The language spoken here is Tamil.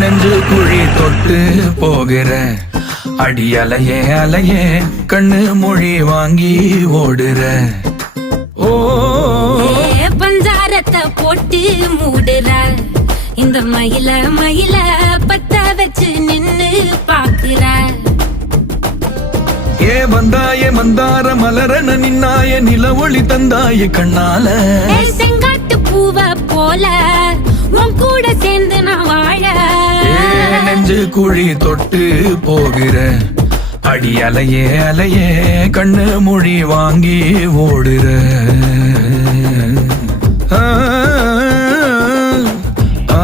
நெஞ்சு குழி தொட்டு போகிற அடி அலையே அலையே கண்ணு மொழி வாங்கி ஓடுற. ஓ பஞ்சாரத்தை போட்டு மூடுற இந்த மயில மயில பத்த வச்சு நின்னு பாக்குற. ஏ வந்தாய மந்தார மலரன நின்னாய நில ஒளி தந்தாய கண்ணால. செங்காட்டு பூவ போல உன் கூட சேர்ந்து நான் வாழ. நெஞ்சு குழி தொட்டு போகிற அடி அலையே அலையே கண்ணு மொழி வாங்கி ஓடுற. ஆ ஆ